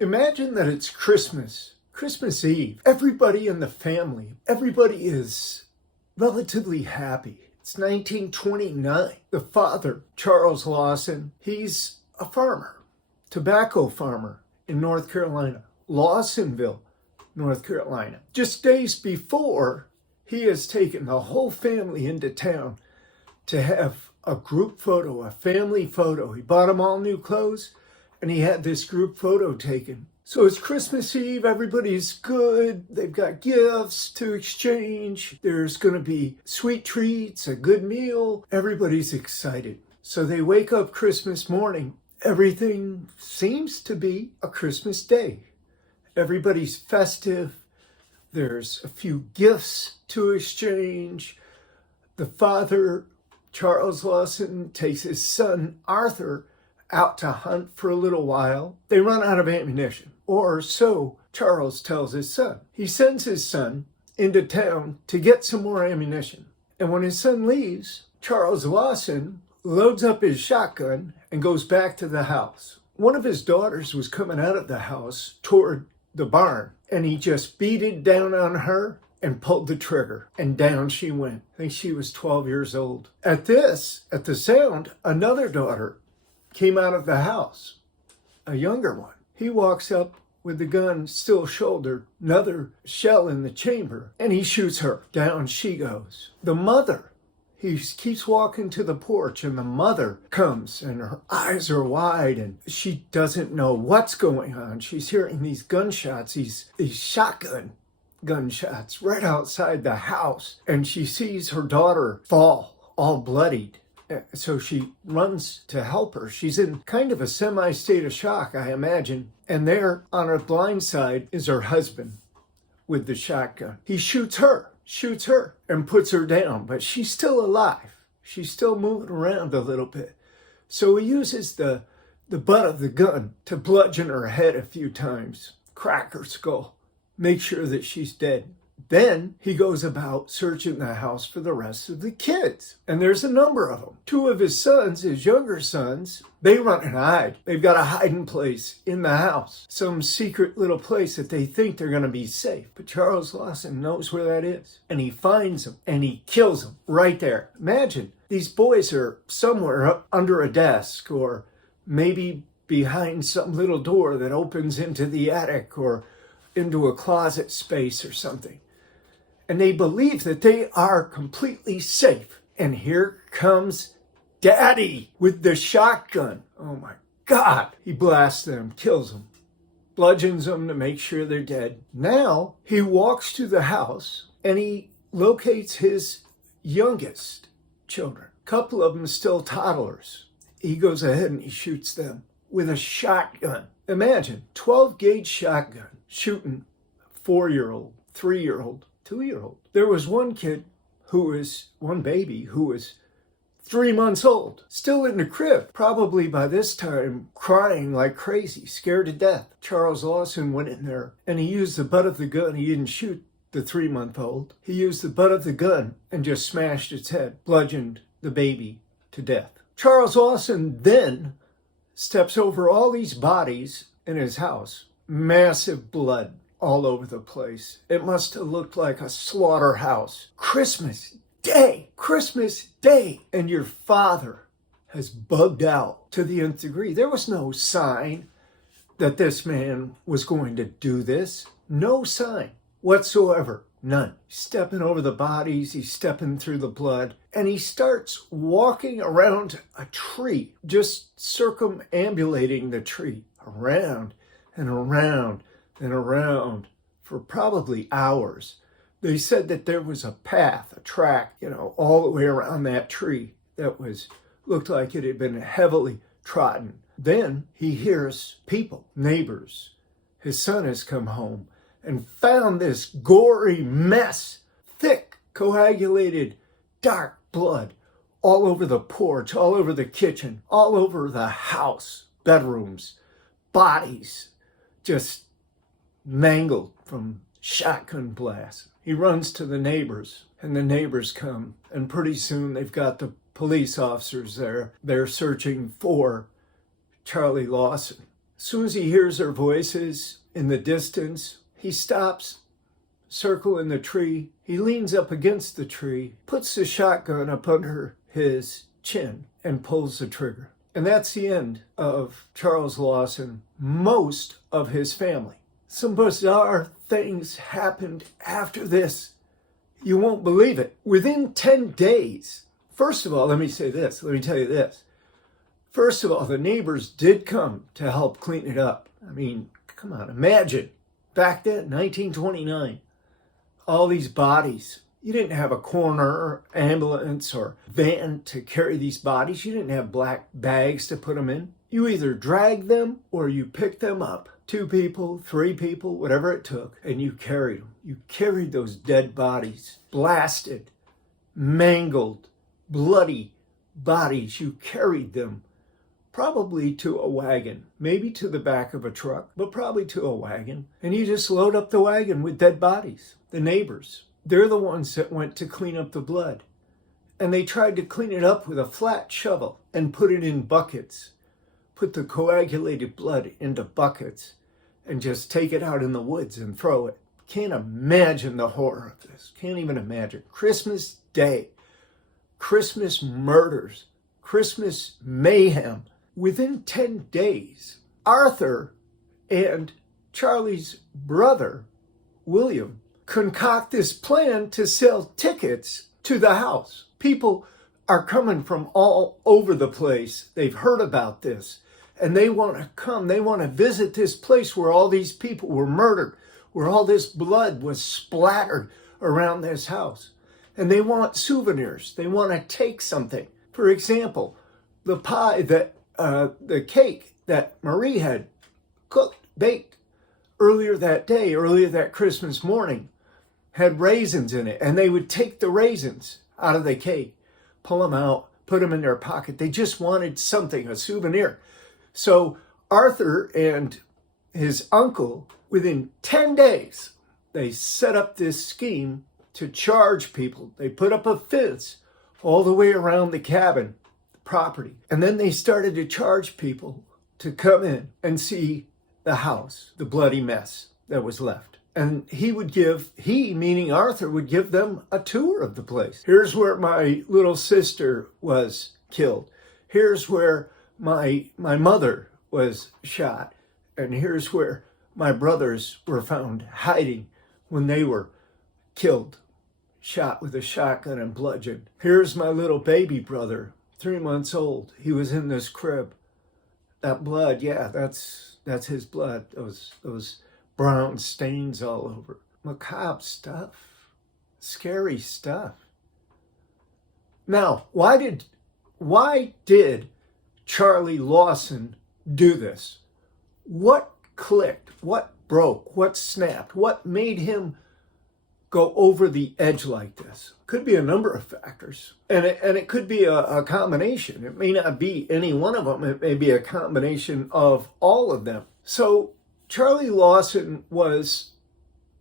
Imagine that it's Christmas Eve. Everybody in the family, everybody is relatively happy. It's 1929. The father, Charles Lawson, he's a farmer, tobacco farmer in North Carolina, Lawsonville, North Carolina. Just days before, he has taken the whole family into town to have a group photo, a family photo. He bought them all new clothes, and he had this group photo taken. So it's Christmas Eve, everybody's good, they've got gifts to exchange, there's gonna be sweet treats, a good meal, everybody's excited. So they wake up Christmas morning, everything seems to be a Christmas day. Everybody's festive, there's a few gifts to exchange. The father, Charles Lawson, takes his son, Arthur, out to hunt for a little while. They run out of ammunition, or so Charles tells his son. He sends his son into town to get some more ammunition. And when his son leaves, Charles Lawson loads up his shotgun and goes back to the house. One of his daughters was coming out of the house toward the barn, and he just beat it down on her and pulled the trigger, and down she went. I think she was 12 years old. At the sound, another daughter came out of the house, a younger one. He walks up with the gun still shouldered, another shell in the chamber, and he shoots her. Down she goes. The mother, he keeps walking to the porch, and the mother comes, and her eyes are wide, and she doesn't know what's going on. She's hearing these gunshots, these shotgun gunshots right outside the house, and she sees her daughter fall, all bloodied. So she runs to help her. She's in kind of a semi-state of shock, I imagine. And there on her blind side is her husband with the shotgun. He shoots her, and puts her down, but she's still alive. She's still moving around a little bit. So he uses the butt of the gun to bludgeon her head a few times, crack her skull, make sure that she's dead. Then he goes about searching the house for the rest of the kids. And there's a number of them. Two of his sons, his younger sons, they run and hide. They've got a hiding place in the house, some secret little place that they think they're going to be safe. But Charles Lawson knows where that is. And he finds them and he kills them right there. Imagine these boys are somewhere up under a desk, or maybe behind some little door that opens into the attic or into a closet space or something. And they believe that they are completely safe. And here comes Daddy with the shotgun. Oh my God. He blasts them, kills them, bludgeons them to make sure they're dead. Now he walks to the house and he locates his youngest children. A couple of them still toddlers. He goes ahead and he shoots them with a shotgun. Imagine, 12-gauge shotgun shooting 4-year-old, 3-year-old, 2-year-old. There was one baby who was 3 months old, still in the crib, probably by this time crying like crazy, scared to death. Charles Lawson went in there and he used the butt of the gun. He didn't shoot the 3-month-old. He used the butt of the gun and just smashed its head, bludgeoned the baby to death. Charles Lawson then steps over all these bodies in his house. Massive blood all over the place. It must have looked like a slaughterhouse. Christmas Day, and your father has bugged out to the nth degree. There was no sign that this man was going to do this. No sign whatsoever. None. He's stepping over the bodies, he's stepping through the blood, and he starts walking around a tree, just circumambulating the tree, around and around and around for probably hours. They said that there was a path, a track, all the way around that tree that looked like it had been heavily trodden. Then he hears people, neighbors. His son has come home and found this gory mess, thick, coagulated, dark blood all over the porch, all over the kitchen, all over the house, bedrooms, bodies, just mangled from shotgun blasts. He runs to the neighbors, and the neighbors come, and pretty soon they've got the police officers there. They're searching for Charlie Lawson. As soon as he hears their voices in the distance, he stops, circle in the tree. He leans up against the tree, puts the shotgun up under his chin, and pulls the trigger. And that's the end of Charles Lawson, most of his family. Some bizarre things happened after this. You won't believe it. Within 10 days, first of all, let me tell you this. First of all, the neighbors did come to help clean it up. I mean, come on, imagine. Back then, 1929, all these bodies. You didn't have a coroner, ambulance, or van to carry these bodies. You didn't have black bags to put them in. You either dragged them or you picked them up. 2 people, 3 people, whatever it took, and you carried them. You carried those dead bodies, blasted, mangled, bloody bodies. You carried them probably to a wagon, maybe to the back of a truck, but probably to a wagon. And you just load up the wagon with dead bodies. The neighbors, they're the ones that went to clean up the blood. And they tried to clean it up with a flat shovel and put it in buckets. Put the coagulated blood into buckets and just take it out in the woods and throw it. Can't imagine the horror of this. Can't even imagine. Christmas Day, Christmas murders, Christmas mayhem. Within 10 days, Arthur and Charlie's brother, William, concoct this plan to sell tickets to the house. People are coming from all over the place. They've heard about this, and they want to come. They want to visit this place where all these people were murdered, where all this blood was splattered around this house. And they want souvenirs. They want to take something. For example, the pie the cake that Marie had baked earlier that Christmas morning, had raisins in it. And they would take the raisins out of the cake, pull them out, put them in their pocket. They just wanted something, a souvenir. So Arthur and his uncle, within 10 days, they set up this scheme to charge people. They put up a fence all the way around the cabin, the property. And then they started to charge people to come in and see the house, the bloody mess that was left. And he, meaning Arthur, would give them a tour of the place. Here's where my little sister was killed. Here's where my mother was shot. And here's where my brothers were found hiding when they were killed, shot with a shotgun and bludgeoned. Here's my little baby brother, 3 months old. He was in this crib. That blood, yeah, that's his blood. Those brown stains all over. Macabre stuff. Scary stuff. Now, why did Charlie Lawson do this? What clicked? What broke? What snapped? What made him go over the edge like this? Could be a number of factors. And it could be a combination. It may not be any one of them. It may be a combination of all of them. So Charlie Lawson was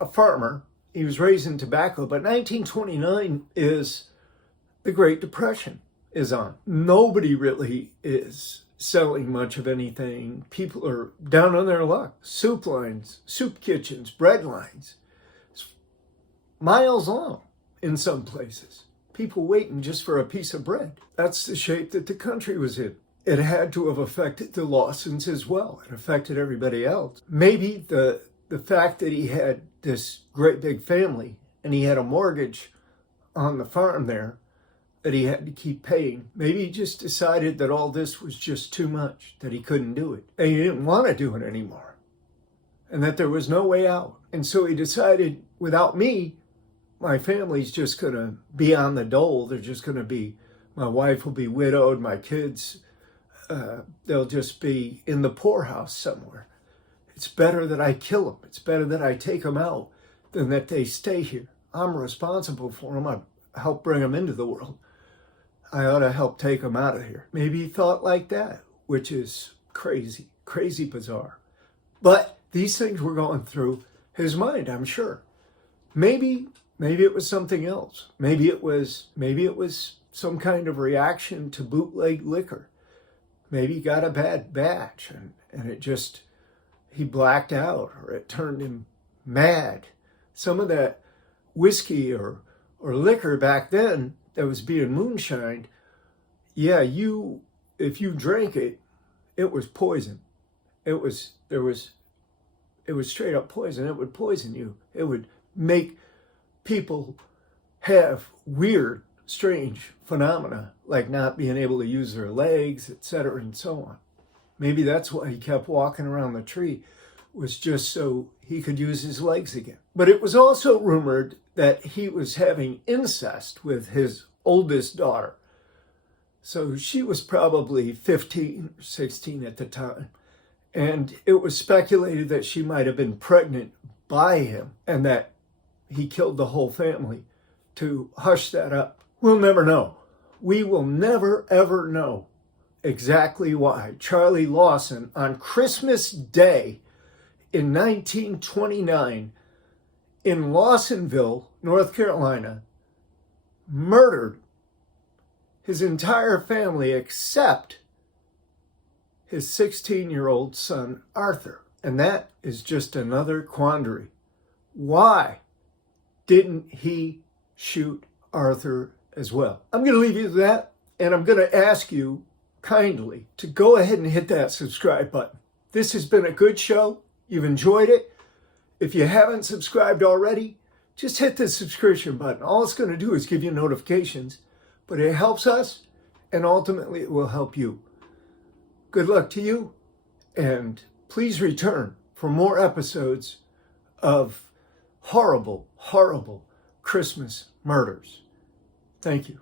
a farmer. He was raised in tobacco, but 1929 is the Great Depression is on. Nobody really is selling much of anything. People are down on their luck. Soup lines, soup kitchens, bread lines. It's miles long in some places. People waiting just for a piece of bread. That's the shape that the country was in. It had to have affected the Lawsons as well. It affected everybody else. Maybe the fact that he had this great big family and he had a mortgage on the farm there that he had to keep paying. Maybe he just decided that all this was just too much, that he couldn't do it. And he didn't want to do it anymore. And that there was no way out. And so he decided, without me, my family's just going to be on the dole. They're just going to be, my wife will be widowed, my kids, they'll just be in the poorhouse somewhere. It's better that I kill them. It's better that I take them out than that they stay here. I'm responsible for them. I helped bring them into the world. I ought to help take them out of here. Maybe he thought like that, which is crazy, crazy bizarre. But these things were going through his mind, I'm sure. Maybe it was something else. Maybe it was some kind of reaction to bootleg liquor. Maybe he got a bad batch and he blacked out, or it turned him mad. Some of that whiskey or liquor back then that was being moonshined, yeah, if you drank it, it was poison. It was straight up poison. It would poison you. It would make people have weird, strange phenomena, like not being able to use their legs, etc., and so on. Maybe that's why he kept walking around the tree, was just so he could use his legs again. But it was also rumored that he was having incest with his oldest daughter. So she was probably 15 or 16 at the time. And it was speculated that she might have been pregnant by him and that he killed the whole family to hush that up. We'll never know. We will never, ever know exactly why Charlie Lawson, on Christmas Day in 1929, in Lawsonville, North Carolina, murdered his entire family except his 16-year-old son, Arthur. And that is just another quandary. Why didn't he shoot Arthur as well? I'm going to leave you with that, and I'm going to ask you kindly to go ahead and hit that subscribe button. This has been a good show. You've enjoyed it. If you haven't subscribed already, just hit the subscription button. All it's going to do is give you notifications, but it helps us, and ultimately it will help you. Good luck to you, and please return for more episodes of horrible, horrible Christmas murders. Thank you.